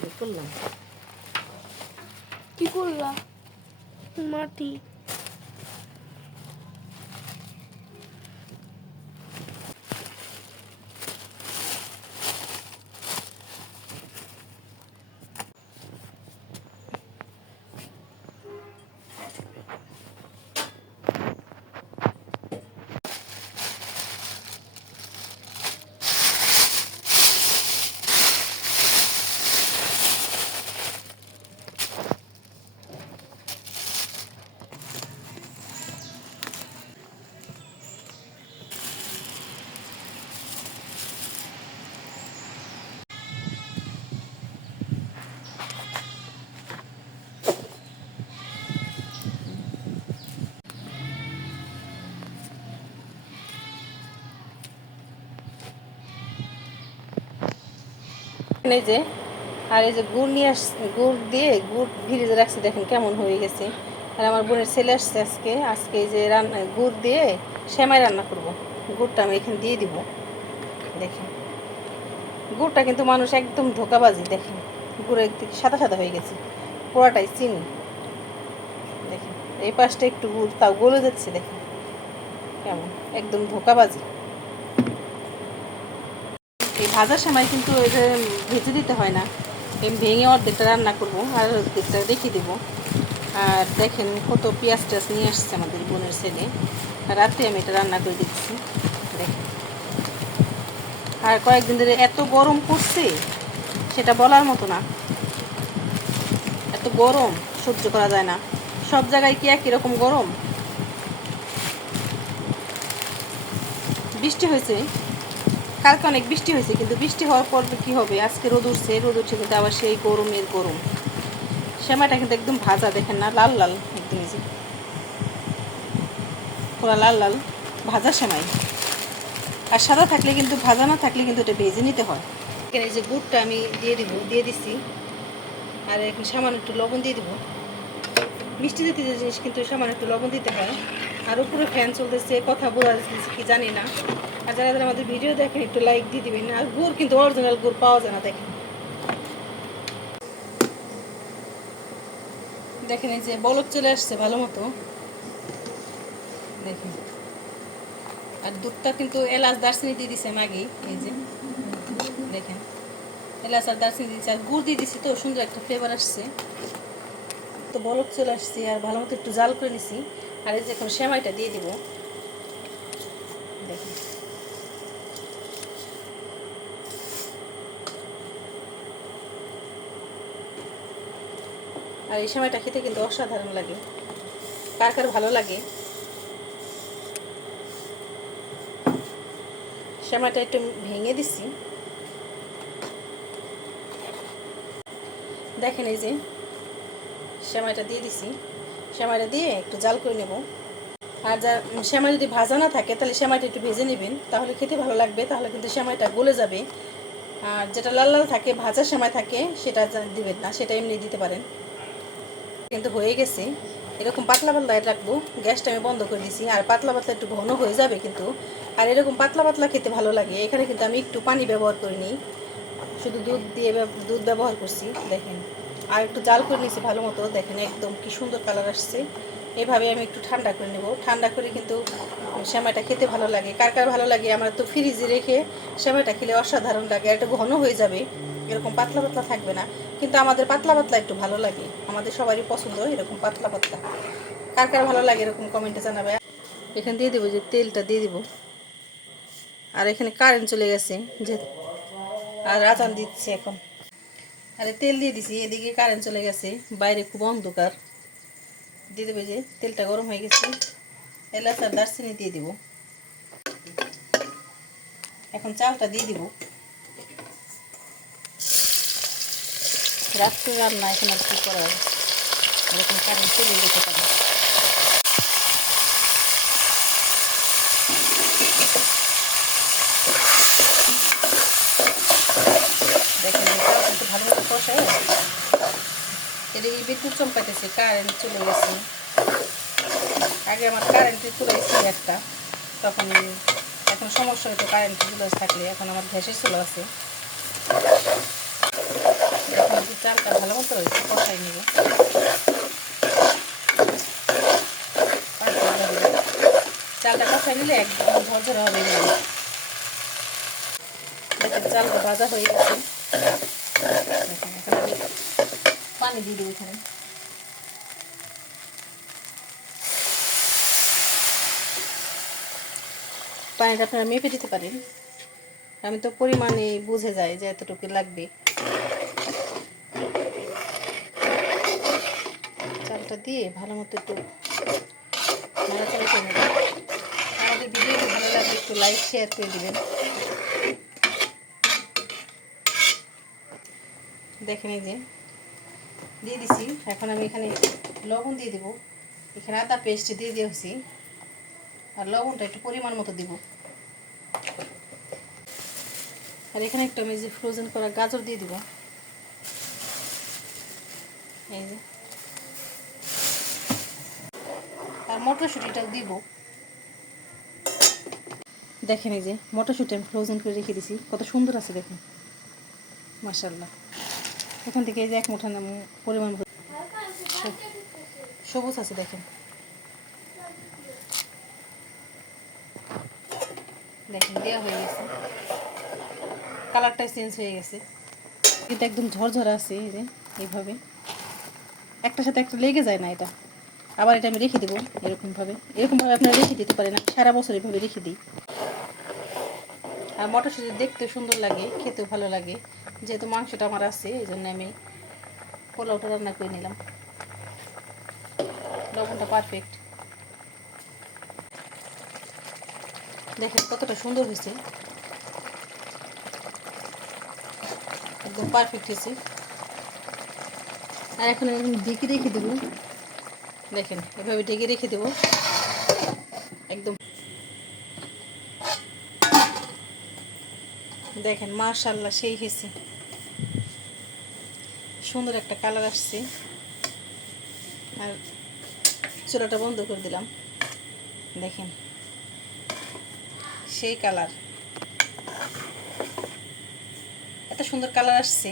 যে করলাম। কি করলা? মাটি। এই যে আর এই যে গুড় নিয়ে গুড় দিয়ে গুড় ফ্রিজে রাখছি, দেখেন কেমন হয়ে গেছে। আর আমার বোনের ছেলে আসছে আজকে এই যে গুড় দিয়ে সেমাই রান্না করব। গুড়টা আমি এখানে দিয়ে দিব। দেখেন গুড়টা কিন্তু মানুষ একদম ধোকাবাজি, দেখেন গুড়ের দিকে সাদা সাদা হয়ে গেছে, পুরাটাই চিনি। দেখেন এই পাশটা একটু গুড়, তাও গলে যাচ্ছে, দেখেন কেমন একদম ধোকাবাজি। এই ভাজার সময় কিন্তু এটা ভেজে দিতে হয় না, ভেঙে অর্ধেকটা রান্না করবো আর অর্ধেকটা রেখে দেবো। আর দেখেন কত পেঁয়াজ টেয়াজ নিয়ে আসছে আমাদের বোনের ছেলে, রাত্রে আমি এটা রান্না করে দিচ্ছি। দেখেন আর কয়েকদিন ধরে এত গরম পড়ছে সেটা বলার মতো না, এত গরম সহ্য করা যায় না। সব জায়গায় কি একই রকম গরম? বৃষ্টি হয়েছে, কালকে অনেক বৃষ্টি হয়েছে, কিন্তু বৃষ্টি হওয়ার পর কি হবে, আজকে রোদ উঠছে কিন্তু আবার সেই গরমের গরম। সেমাইটা কিন্তু একদম ভাজা, দেখেন না, লাল লাল একদম, এই যে পুরো লাল লাল ভাজা সেমাই। আর সাদা থাকলে কিন্তু, ভাজা না থাকলে কিন্তু এটা ভেজে নিতে হয়। এখানে এই যে গুড়টা আমি দিয়ে দিচ্ছি, আর এখন সামান্য একটু লবণ দিয়ে দিব। মিষ্টি জাতীয় জিনিস কিন্তু সামান্য একটু লবণ দিতে হয়। আর উপরে ফ্যান চলতেছে, কথা বোঝা যাচ্ছে কি জানি না। আর যারা যারা আমাদের ভিডিও দেখেন একটু লাইক দিয়ে দিবেন। আর গুড় কিন্তু অরিজিনাল গুড় পাওয়া যায় না, দেখেন দেখেন এই যে বলক চলে আসছে ভালো মতো, দেখেন। আর দুধটা কিন্তু এলাচ দারচিনি দিয়ে দিছে মাগি, এই যে দেখেন এলাচ আর দারচিনি দিয়েছি, আর গুড় দিয়ে দিছি, তো সুন্দর একটা ফ্লেভার আসছে। তো বলক চলে আসছে, আর ভালো মতো একটু জাল করে নিছি। আর এই যে এখন সেমাইটা দিয়ে দিব, দেখেন আর এই সেমাইটা খেতে কিন্তু অসাধারণ লাগে। কার কার ভালো লাগে? সেমাইটা একটু ভেঙে দিছি, দেখেন এই যে সেমাইটা দিয়ে দিছি। সেমাইটা দিয়ে একটু জাল করে নেব। আর যা সেমাই যদি ভাজা না থাকে তাহলে সেমাইটা একটু ভেজে নেবেন, তাহলে খেতে ভালো লাগবে, তাহলে কিন্তু সেমাইটা গলে যাবে। আর যেটা লাল লাল থাকে, ভাজা সেমাই থাকে, সেটা দিবেন না, সেটা এমনি দিতে পারেন। কিন্তু হয়ে গেছে, এরকম পাতলা পাতলা রাখবো। গ্যাসটা আমি বন্ধ করে দিছি। আর পাতলা পাতলা একটু ঘন হয়ে যাবে কিন্তু, আর এরকম পাতলা পাতলা খেতে ভালো লাগে। এখানে কিন্তু আমি একটু পানি ব্যবহার করিনি, শুধু দুধ ব্যবহার করছি। দেখেন আর একটু জাল করে নিয়েছি ভালো মতো, দেখেন একদম কি সুন্দর কালার আসছে। এভাবে আমি একটু ঠান্ডা করে নেব। ঠান্ডা করে কিন্তু সেমাইটা খেতে ভালো লাগে। কার কার ভালো লাগে? আমার তো ফ্রিজে রেখে সেমাইটা খেলে অসাধারণ লাগে। একটু ঘন হয়ে যাবে, এরকম পাতলা পাতলা থাকবে না। কিন্তু আমাদের পাতলা পাতলা একটু ভালো লাগে, আমাদের সবারই পছন্দ এরকম পাতলা পাতলা। কার কার ভালো লাগে এরকম কমেন্টে জানাবে। এখানে দিয়ে দেবো যে তেলটা দিয়ে দিব। আর এখানে কারেন্ট চলে গেছে, যে আর আজান দিচ্ছে এখন। আরে তেল দিয়ে দিছি, এদিকে কারেন্ট চলে গেছে, বাইরে খুব অন্ধকার। দিয়ে দেবো যে তেলটা গরম হয়ে গেছে, এলাচ আর দারচিনি দিয়ে দিব। এখন চালটা দিয়ে দিব। রাত্রে রান্না এখন আর কি করার, এরকম কারেন্ট চলে যেতে পারে। দেখেন চাল কিন্তু ভালো মতো কষায়, এদিকে বিদ্যুৎ চমকাইতেছে, কারেন্ট চলে গেছে। আগে আমার কারেন্টের চুলাই ছিল একটা, তখন এখন সমস্যা হতো কারেন্টের চুলা থাকলে। এখন আমার গ্যাসের চুলা আছে। এখন চালটা ভালো মতো হয়েছে, কষাই নিব। চালটা কষাই নিলে একদম ঝরঝরে হবে। দেখেন চালটা ভাজা হয়ে গেছে। দেখেন এখন আমি পানি দিয়ে দেবো এখানে। পানিটা আপনারা মেপে দিতে পারেন, আমি তো পরিমাণে বুঝে যাই যে এতটুকু লাগবে। চালটা দিয়ে ভালো মতো একটু নাড়াচাড়া করে নেবেন। আমাদের ভিডিওটি ভালো লাগলে একটু লাইক শেয়ার করে দিবেন। দেখেন এই যে দিয়ে দিছি। এখন আমি এখানে লবণ দিয়ে দিব। এখানে আদা পেস্ট দিয়ে দিয়েছি, আর লবণটা একটু পরিমাণ মতো দিব। আর এখানে একটু আমি যে ফ্রোজেন করা গাজর দিয়ে দিব। এই যে আর মটরশুঁটিটাও দিব। দেখেন এই যে মটরশুঁটি আমি ফ্রোজেন করে রেখে দিছি, কত সুন্দর আছে দেখুন, মাশাআল্লাহ। এখান থেকে এই যে এক মুঠা পরিমাণ সবুজ আছে দেখেন। দেখেন দেওয়া হয়ে গেছে, কালারটাই চেঞ্জ হয়ে গেছে, কিন্তু একদম ঝরঝরা আছে। এই যে এইভাবে একটার সাথে একটা লেগে যায় না এটা। আবার এটা আমি রেখে দেবো এরকমভাবে আপনারা রেখে দিতে পারেন। আমি সারা বছর এইভাবে রেখে দিই। আর মটরশুঁটি দেখতে সুন্দর লাগে, খেতেও ভালো লাগে। যেহেতু মাংসটা আমার আছে এই জন্য আমি পোলাওটা রান্না করে নিলাম। লবণটা পারফেক্ট, দেখেন কতটা সুন্দর হয়েছে, একদম পারফেক্ট হয়েছে। আর এখন আমি ঢেকে রেখে দেবো। দেখেন এভাবে ঢেকে রেখে দেবো একদম। দেখেন মাশাআল্লাহ সেই হয়েছে, সুন্দর একটা কালার আসছে। আর চুলাটা বন্ধ করে দিলাম। দেখেন সেই কালার, এত সুন্দর কালার আসছে।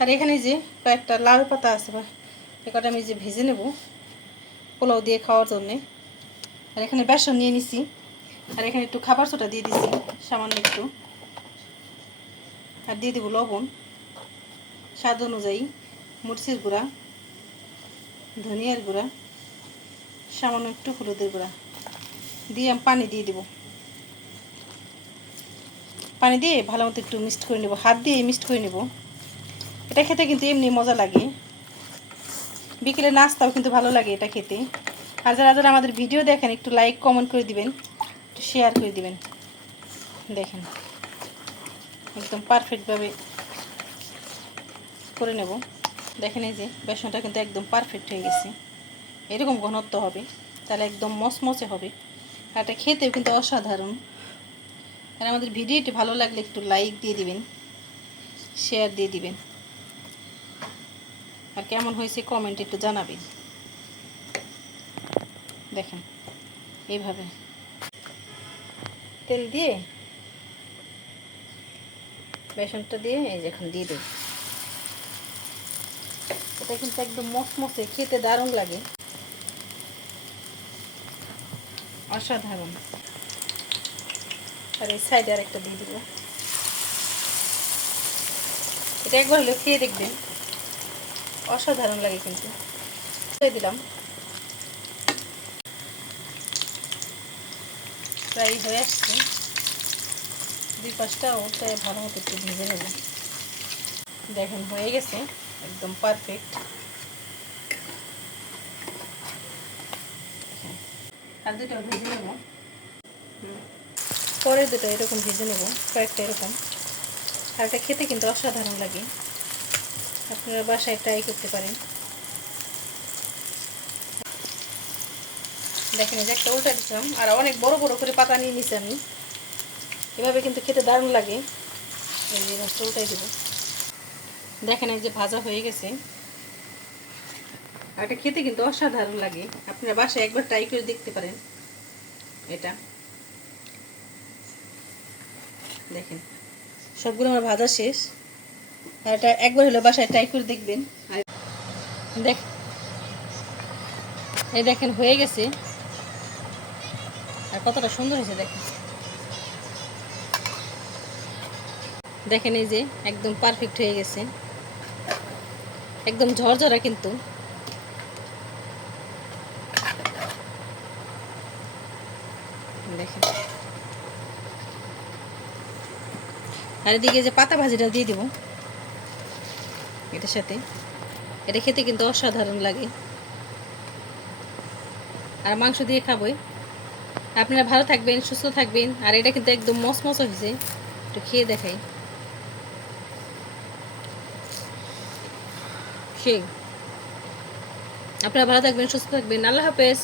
আর এখানে যে কয়েকটা লাউ পাতা আছে, কয়েকটা আমি যে ভেজে নেব পোলাও দিয়ে খাওয়ার জন্যে। আর এখানে বেসন নিয়ে নিছি, আর এখানে একটু খাবার সোডা দিয়ে দিছি সামান্য একটু, আর দিয়ে দেবো লবণ স্বাদ অনুযায়ী, মরিচের গুঁড়া, ধনিয়ার গুঁড়া, সামান্য একটু হলুদের গুঁড়া দিয়ে আমি পানি দিয়ে দেবো। পানি দিয়ে ভালো মতো একটু মিক্সড করে নেব, হাত দিয়ে মিক্সড করে নেব। এটা খেতে কিন্তু এমনি মজা লাগে, বিকেলে নাস্তাও কিন্তু ভালো লাগে এটা খেতে। আর যারা যারা আমাদের ভিডিও দেখেন একটু লাইক কমেন্ট করে দিবেন, একটু শেয়ার করে দিবেন। দেখেন একদম পারফেক্টভাবে করে নেব। দেখেন এই যে বেসনটা কিন্তু একদম পারফেক্ট হয়ে গেছে, এরকম ঘনত্ব হবে, তাহলে একদম মচমচে হবে। আর এটা খেতেও কিন্তু অসাধারণ। আর আমাদের ভিডিওটি ভালো লাগলে একটু লাইক দিয়ে দিবেন, শেয়ার দিয়ে দিবেন, আর কেমন হয়েছে কমেন্ট একটু জানাবেন। দেখেন এইভাবে তেল দিয়ে বেসনটা দিয়ে এই যে এখন দিয়ে দেব। এটা কিন্তু একদম মচমচে, খেতে দারুণ লাগে, অসাধারণ। আর এই সাইডে আর একটা দিয়ে দিব। এটা একবার হলে খেয়ে দেখবেন, অসাধারণ লাগে কিন্তু। দিলাম, প্রায় হয়ে আসছে। দুই পাশটা ওটা ভালো মতো একটু ভেজে নেব। দেখেন হয়ে গেছে একদম পারফেক্ট। আর দুটো ভেজে নেব, পরের দুটো এরকম ভেজে নেব, কয়েকটা এরকম। আর এটা খেতে কিন্তু অসাধারণ লাগে, আপনারা বাসায় ট্রাই করতে পারেন। দেখেন এই যে একটা উল্টা দিচ্ছিলাম, আর অনেক বড় বড় করে পাতা নিয়ে নিছি আমি, এভাবে কিন্তু খেতে দারুণ লাগে। এই যে উল্টাই দেব। দেখেন এই যে ভাজা হয়ে গেছে, আর এটা খেতে কিন্তু অসাধারণ লাগে, আপনারা বাসায় একবার ট্রাই করে দেখতে পারেন এটা। দেখেন সবগুলো আমার ভাজা শেষ, আর এটা একবার হলো বাসায় ট্রাই করে দেখবেন। আর দেখ, এই দেখেন হয়ে গেছে, আর কতটা সুন্দর হয়েছে দেখেন। দেখেন এই যে একদম পারফেক্ট হয়ে গেছে, একদম ঝরঝরা কিন্তু। দেখেন, আর এদিকে যে পাতা ভাজিটা দিয়ে দিব এটার সাথে, এটা খেতে কিন্তু অসাধারণ লাগে, আর মাংস দিয়ে খাবই। আপনারা ভালো থাকবেন, সুস্থ থাকবেন। আর এটা কিন্তু একদম মসমস হয়েছে, একটু খেয়ে দেখাই। সেই, আপনারা ভালো থাকবেন, সুস্থ থাকবেন। আল্লাহ হাফেজ।